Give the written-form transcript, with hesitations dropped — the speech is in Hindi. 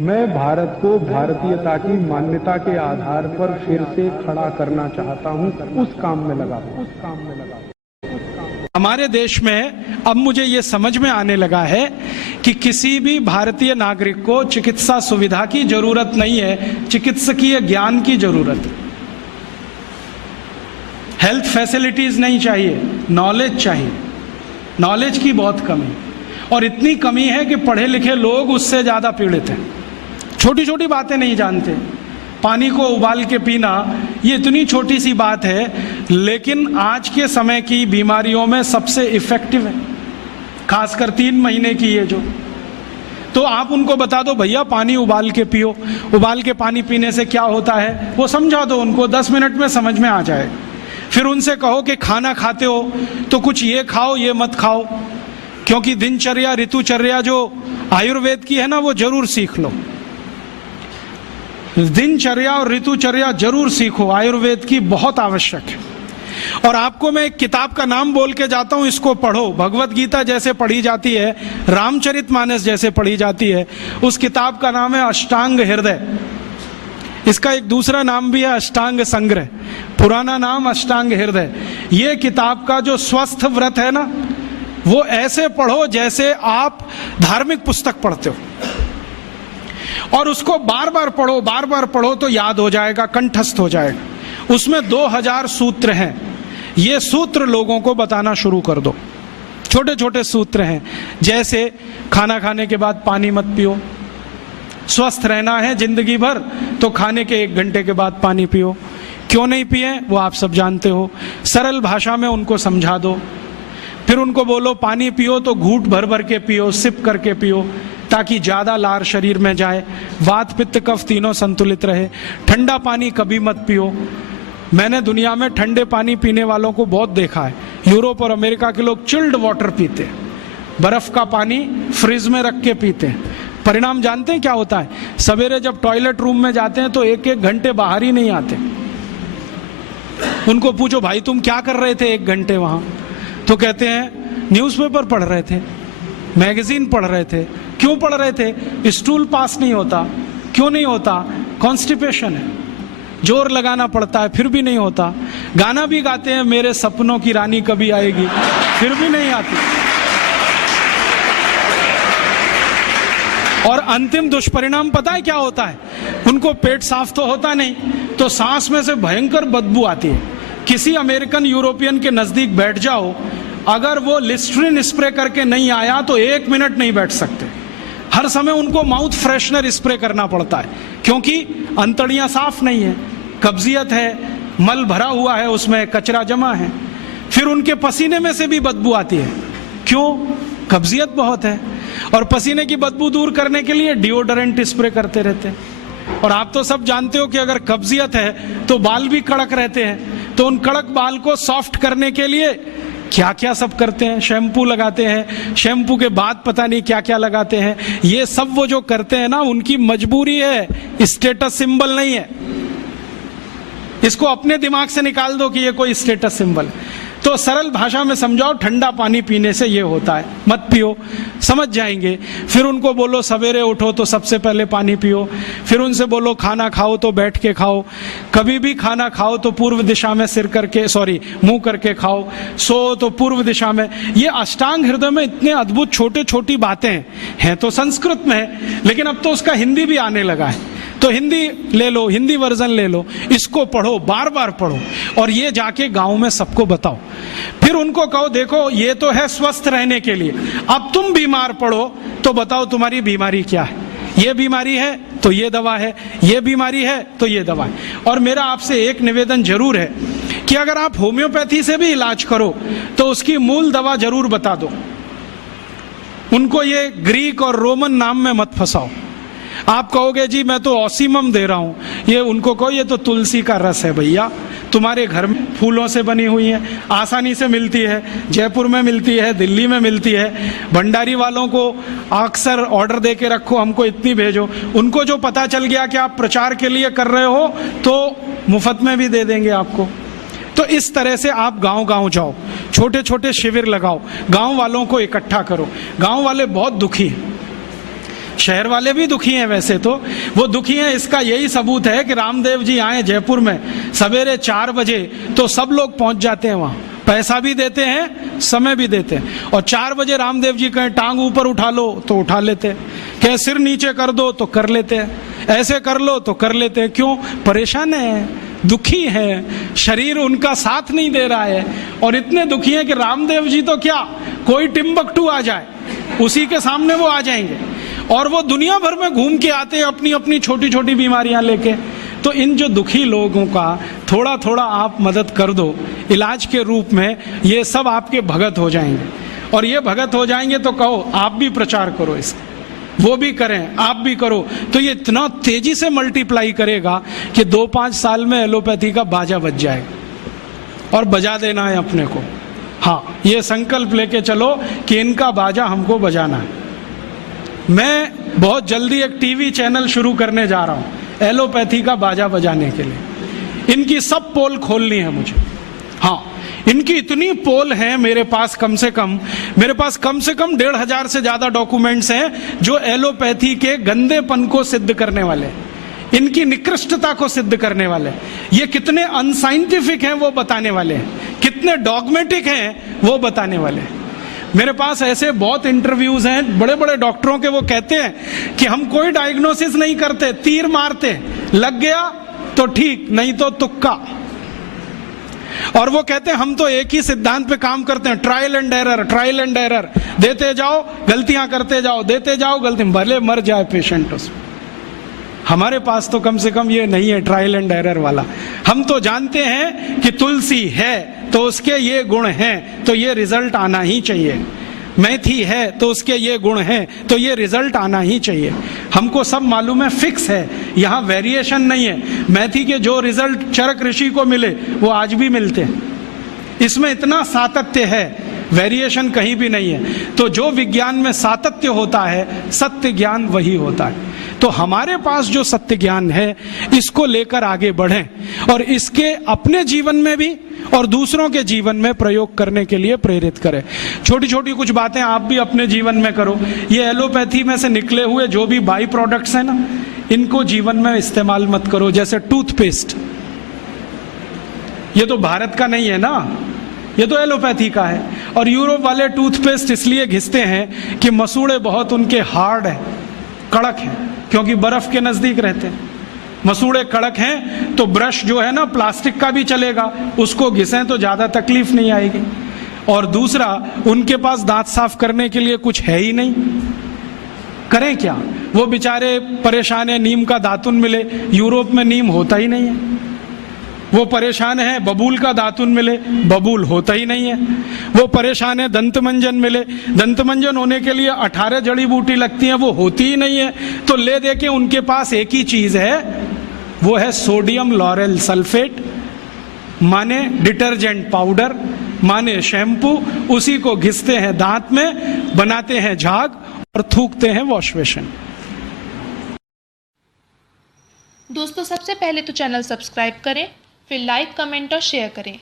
मैं भारत को भारतीयता की मान्यता के आधार पर फिर से खड़ा करना चाहता हूं, उस काम में लगा हूं। हमारे देश में अब मुझे ये समझ में आने लगा है कि किसी भी भारतीय नागरिक को चिकित्सा सुविधा की जरूरत नहीं है, चिकित्सकीय ज्ञान की जरूरत है। हेल्थ फैसिलिटीज नहीं चाहिए, नॉलेज चाहिए। नॉलेज की बहुत कमी, और इतनी कमी है कि पढ़े लिखे लोग उससे ज्यादा पीड़ित हैं। छोटी छोटी बातें नहीं जानते। पानी को उबाल के पीना, ये इतनी छोटी सी बात है, लेकिन आज के समय की बीमारियों में सबसे इफेक्टिव है, खासकर 3 महीने की ये जो। तो आप उनको बता दो भैया पानी उबाल के पियो, उबाल के पानी पीने से क्या होता है वो समझा दो उनको, 10 मिनट में समझ में आ जाए। फिर उनसे कहो कि खाना खाते हो तो कुछ ये खाओ ये मत खाओ, क्योंकि दिनचर्या ऋतुचर्या जो आयुर्वेद की है ना, वो जरूर सीख लो। दिनचर्या और ऋतुचर्या जरूर सीखो, आयुर्वेद की बहुत आवश्यक है। और आपको मैं एक किताब का नाम बोल के जाता हूं, इसको पढ़ो। भगवत गीता जैसे पढ़ी जाती है, रामचरितमानस जैसे पढ़ी जाती है, उस किताब का नाम है अष्टांग हृदय। इसका एक दूसरा नाम भी है अष्टांग संग्रह, पुराना नाम अष्टांग हृदय। ये किताब का जो स्वस्थ व्रत है ना, वो ऐसे पढ़ो जैसे आप धार्मिक पुस्तक पढ़ते हो, और उसको बार बार पढ़ो तो याद हो जाएगा, कंठस्थ हो जाएगा। उसमें 2000 सूत्र हैं। ये सूत्र लोगों को बताना शुरू कर दो। छोटे छोटे सूत्र हैं, जैसे खाना खाने के बाद पानी मत पियो, स्वस्थ रहना है जिंदगी भर तो खाने के 1 घंटे के बाद पानी पियो। क्यों नहीं पिए वो आप सब जानते हो, सरल भाषा में उनको समझा दो। फिर उनको बोलो पानी पियो तो घूंट भर भर के पियो, सिप करके पियो, ताकि ज्यादा लार शरीर में जाए, वात पित्त कफ तीनों संतुलित रहे। ठंडा पानी कभी मत पियो। मैंने दुनिया में ठंडे पानी पीने वालों को बहुत देखा है। यूरोप और अमेरिका के लोग चिल्ड वाटर पीते हैं, बर्फ का पानी फ्रिज में रख के पीते हैं। परिणाम जानते हैं क्या होता है? सवेरे जब टॉयलेट रूम में जाते हैं तो 1-1 घंटे बाहर ही नहीं आते। उनको पूछो भाई तुम क्या कर रहे थे 1 घंटे वहां? तो कहते हैं न्यूज़पेपर पढ़ रहे थे, मैगजीन पढ़ रहे थे। क्यों पढ़ रहे थे? स्टूल पास नहीं होता। क्यों नहीं होता? कॉन्स्टिपेशन है, जोर लगाना पड़ता है, फिर भी नहीं होता। गाना भी गाते हैं मेरे सपनों की रानी कभी आएगी, फिर भी नहीं आती। और अंतिम दुष्परिणाम पता है क्या होता है? उनको पेट साफ तो होता नहीं, तो सांस में से भयंकर बदबू आती है। किसी अमेरिकन यूरोपियन के नजदीक बैठ जाओ, अगर वो लिस्ट्रीन स्प्रे करके नहीं आया तो 1 मिनट नहीं बैठ सकते। हर समय उनको माउथ फ्रेशनर स्प्रे करना पड़ता है, क्योंकि अंतड़ियां साफ नहीं है, कब्जियत है, मल भरा हुआ है, उसमें कचरा जमा है। फिर उनके पसीने में से भी बदबू आती है। क्यों? कब्जियत बहुत है। और पसीने की बदबू दूर करने के लिए डिओडोरेंट स्प्रे करते रहते हैं। और आप तो सब जानते हो कि अगर कब्जियत है तो बाल भी कड़क रहते हैं, तो उन कड़क बाल को सॉफ्ट करने के लिए क्या क्या सब करते हैं। शैम्पू लगाते हैं, शैम्पू के बाद पता नहीं क्या क्या लगाते हैं। ये सब वो जो करते हैं ना, उनकी मजबूरी है, स्टेटस सिंबल नहीं है। इसको अपने दिमाग से निकाल दो कि ये कोई स्टेटस सिंबल है। तो सरल भाषा में समझाओ, ठंडा पानी पीने से ये होता है, मत पियो, समझ जाएंगे। फिर उनको बोलो सवेरे उठो तो सबसे पहले पानी पियो। फिर उनसे बोलो खाना खाओ तो बैठ के खाओ, कभी भी खाना खाओ तो पूर्व दिशा में मुंह करके खाओ, सो तो पूर्व दिशा में। ये अष्टांग हृदय में इतने अद्भुत छोटे छोटी बातें हैं तो संस्कृत में है, लेकिन अब तो उसका हिंदी भी आने लगा है। तो हिंदी ले लो, हिंदी वर्जन ले लो, इसको पढ़ो, बार बार पढ़ो, और ये जाके गांव में सबको बताओ। फिर उनको कहो देखो ये तो है स्वस्थ रहने के लिए, अब तुम बीमार पड़ो तो बताओ तुम्हारी बीमारी क्या है। ये बीमारी है तो ये दवा है, ये बीमारी है तो ये दवा है। और मेरा आपसे एक निवेदन जरूर है कि अगर आप होम्योपैथी से भी इलाज करो तो उसकी मूल दवा जरूर बता दो। उनको ये ग्रीक और रोमन नाम में मत फंसाओ। आप कहोगे जी मैं तो ऑसीमम दे रहा हूं, ये उनको कहो ये तो तुलसी का रस है भैया, तुम्हारे घर में फूलों से बनी हुई है, आसानी से मिलती है, जयपुर में मिलती है, दिल्ली में मिलती है। भंडारी वालों को अक्सर ऑर्डर दे के रखो, हमको इतनी भेजो। उनको जो पता चल गया कि आप प्रचार के लिए कर रहे हो तो मुफ्त में भी दे देंगे आपको। तो इस तरह से आप गांव गांव जाओ, छोटे छोटे शिविर लगाओ, गांव वालों को इकट्ठा करो। गांव वाले बहुत दुखी हैं, शहर वाले भी दुखी हैं वैसे तो, वो दुखी हैं इसका यही सबूत है कि रामदेव जी आए जयपुर में सवेरे 4 बजे तो सब लोग पहुंच जाते हैं वहां, पैसा भी देते हैं, समय भी देते हैं। और 4 बजे रामदेव जी कहें टांग ऊपर उठा लो तो उठा लेते हैं, कहें सिर नीचे कर दो तो कर लेते हैं, ऐसे कर लो तो कर लेते हैं। क्यों? परेशान है, दुखी है, शरीर उनका साथ नहीं दे रहा है। और इतने दुखी हैं कि रामदेव जी तो क्या, कोई टिम्बकटू आ जाए उसी के सामने वो आ जाएंगे, और वो दुनिया भर में घूम के आते हैं अपनी अपनी छोटी छोटी बीमारियां लेके। तो इन जो दुखी लोगों का थोड़ा थोड़ा आप मदद कर दो इलाज के रूप में, ये सब आपके भगत हो जाएंगे। और ये भगत हो जाएंगे तो कहो आप भी प्रचार करो इसका, वो भी करें, आप भी करो, तो ये इतना तेजी से मल्टीप्लाई करेगा कि 2-5 साल में एलोपैथी का बाजा बज जाएगा। और बजा देना है अपने को, हाँ, ये संकल्प लेके चलो कि इनका बाजा हमको बजाना है। मैं बहुत जल्दी एक टीवी चैनल शुरू करने जा रहा हूं एलोपैथी का बाजा बजाने के लिए। इनकी सब पोल खोलनी है मुझे, हाँ, इनकी इतनी पोल हैं मेरे पास, कम से कम 1,500 से ज्यादा डॉक्यूमेंट्स हैं जो एलोपैथी के गंदेपन को सिद्ध करने वाले, इनकी निकृष्टता को सिद्ध करने वाले, ये कितने अनसाइंटिफिक हैं वो बताने वाले हैं, कितने डॉगमेटिक हैं वो बताने वाले हैं। मेरे पास ऐसे बहुत इंटरव्यूज हैं बड़े बड़े डॉक्टरों के, वो कहते हैं कि हम कोई डायग्नोसिस नहीं करते, तीर मारते, लग गया तो ठीक, नहीं तो तुक्का। और वो कहते हैं हम तो एक ही सिद्धांत पे काम करते हैं, ट्रायल एंड एरर, देते जाओ गलतियां करते जाओ, देते जाओ गलती, भले मर जाए पेशेंट उसमें। हमारे पास तो कम से कम ये नहीं है ट्रायल एंड एरर वाला। हम तो जानते हैं कि तुलसी है तो उसके ये गुण हैं तो ये रिजल्ट आना ही चाहिए, मेथी है तो उसके ये गुण हैं तो ये रिजल्ट आना ही चाहिए। हमको सब मालूम है, फिक्स है, यहाँ वेरिएशन नहीं है। मेथी के जो रिजल्ट चरक ऋषि को मिले वो आज भी मिलते हैं, इसमें इतना सातत्य है, वेरिएशन कहीं भी नहीं है। तो जो विज्ञान में सातत्य होता है, सत्य ज्ञान वही होता है। तो हमारे पास जो सत्य ज्ञान है इसको लेकर आगे बढ़ें और इसके अपने जीवन में भी और दूसरों के जीवन में प्रयोग करने के लिए प्रेरित करें। छोटी छोटी कुछ बातें आप भी अपने जीवन में करो। ये एलोपैथी में से निकले हुए जो भी बाई प्रोडक्ट्स हैं ना, इनको जीवन में इस्तेमाल मत करो। जैसे टूथपेस्ट, ये तो भारत का नहीं है ना, ये तो एलोपैथी का है। और यूरोप वाले टूथपेस्ट इसलिए घिसते हैं कि मसूड़े बहुत उनके हार्ड है, कड़क है, क्योंकि बर्फ के नजदीक रहते हैं। मसूड़े कड़क हैं तो ब्रश जो है ना प्लास्टिक का भी चलेगा, उसको घिसें तो ज्यादा तकलीफ नहीं आएगी। और दूसरा, उनके पास दांत साफ करने के लिए कुछ है ही नहीं, करें क्या? वो बेचारे परेशान है, नीम का दातुन मिले, यूरोप में नीम होता ही नहीं है। वो परेशान है बबूल का दातुन मिले, बबूल होता ही नहीं है। वो परेशान है दंतमंजन मिले, दंतमंजन होने के लिए 18 जड़ी बूटी लगती हैं, वो होती ही नहीं है। तो ले दे के उनके पास एक ही चीज है, वो है सोडियम लॉरेल सल्फेट, माने डिटर्जेंट पाउडर, माने शैम्पू। उसी को घिसते हैं दांत में, बनाते हैं झाग और थूकते हैं वॉश बेसिन। दोस्तों, सबसे पहले तो चैनल सब्सक्राइब करें, फिर लाइक, कमेंट और शेयर करें।